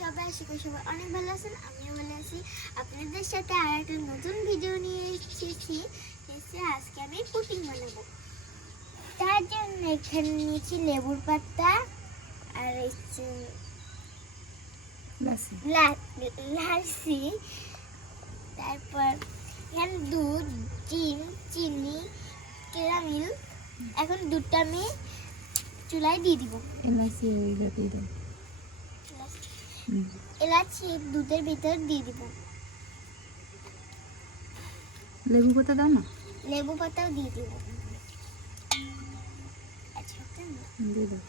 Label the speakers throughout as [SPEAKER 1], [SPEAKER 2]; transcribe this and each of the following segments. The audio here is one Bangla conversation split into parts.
[SPEAKER 1] সবাই? আশা করি সবাই অনেক ভালো আছেন আমিও ভালো আছি। আপনাদের সাথে আর একটা নতুন ভিডিও নিয়ে এসেছি এসে আজকে আমি পুটিং বানাবো। তার জন্য এখানে নিয়েছি লেবুর পাতা আর
[SPEAKER 2] লাসি।
[SPEAKER 1] তারপর এখানে দুধ ডিম চিনি কেরামিল এখন দুধটা আমি চুলায় দিয়ে দিব।
[SPEAKER 2] এলাচি দিয়ে দেবো।
[SPEAKER 1] এলাচি দুধের ভিতর দিয়ে দিব।
[SPEAKER 2] লেবু পাতা দাও না?
[SPEAKER 1] লেবু পাতাও দিয়ে দিব। আচ্ছা,
[SPEAKER 2] দিয়ে দাও।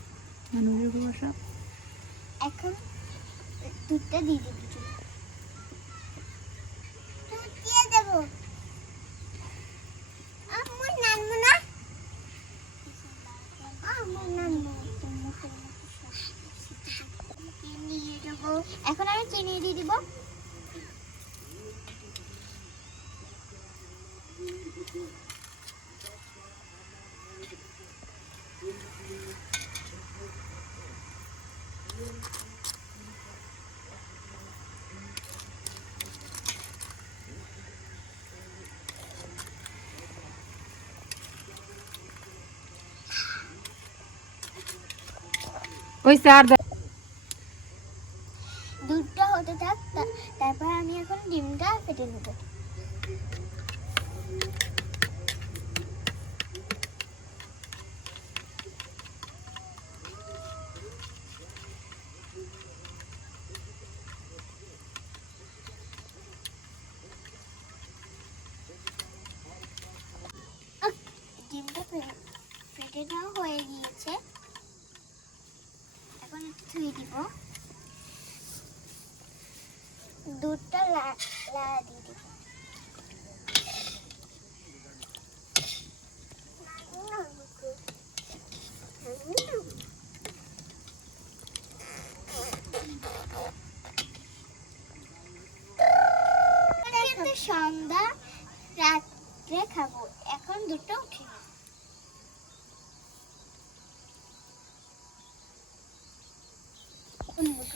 [SPEAKER 2] মানুষের উপর
[SPEAKER 1] এখন দুধটা দিয়ে দিব। চিনি দিয়ে দিব
[SPEAKER 2] ওই চার দাও
[SPEAKER 1] দুধটা হতে থাক তা- তারপর আমি এখন ডিমটা ফেটে নেব। ডিমটা ফেটে নেওয়া হয়ে গিয়েছে। এখন ধুয়ে দিব। দিয়ে সন্ধ্যা রাত্রে খাব। এখন দুটো উঠে না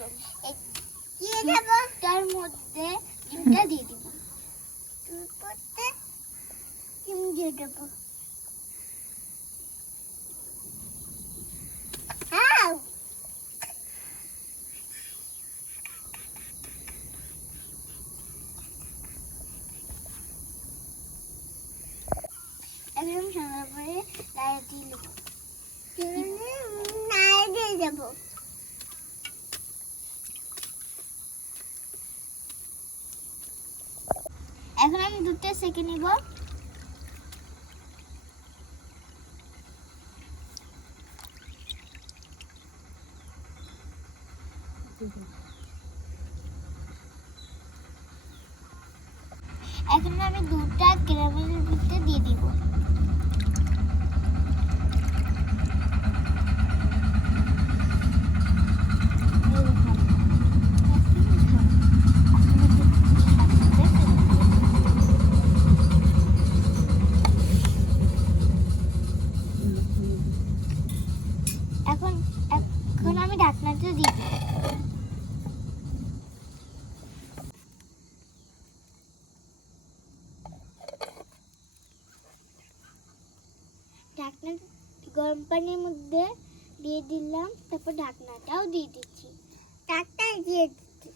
[SPEAKER 1] দিয়ে দেব তার মধ্যে ডিমটা দিয়ে দিব। ডিম দিয়ে দেব। দিয়ে দেবো। দিয়ে দেবো। এখন আমি দুধটা সেকে নিব। এখন আমি দুধটা গ্রামের ভিতরে দিয়ে দিব। এখন এখন আমি ঢাকনাটা দিই। ঢাকনা গরম পানির মধ্যে দিয়ে দিলাম, তারপর ঢাকনাটাও দিয়ে দিচ্ছি। ঢাকনা দিয়ে দিচ্ছি।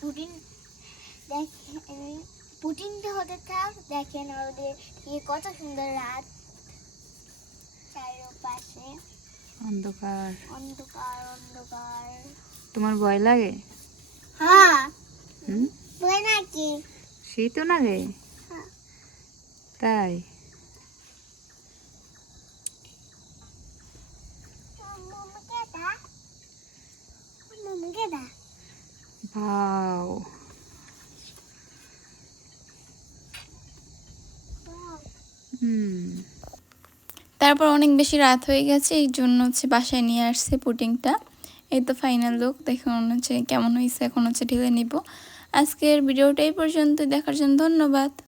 [SPEAKER 1] পুডিং দেখেন পুটিংটা হতে থাক দেখেন ওদের কি কত সুন্দর রাত। চারপাশে
[SPEAKER 2] অন্ধকার।
[SPEAKER 1] অন্ধকার অন্ধকার।
[SPEAKER 2] তোমার ভয় লাগে?
[SPEAKER 1] হ্যাঁ। বই নাকি?
[SPEAKER 2] শীত না রে
[SPEAKER 1] হ্যাঁ।
[SPEAKER 2] তাই?
[SPEAKER 1] মমকে
[SPEAKER 3] তারপর অনেক বেশি রাত হয়ে গেছে, এই জন্য হচ্ছে বাসায় নিয়ে আসছে পুটিংটা এই তো ফাইনাল লুক দেখুন হচ্ছে কেমন হয়েছে, এখন হচ্ছে ঢেলে নিব। আজকের ভিডিওটা এই পর্যন্ত দেখার জন্য ধন্যবাদ।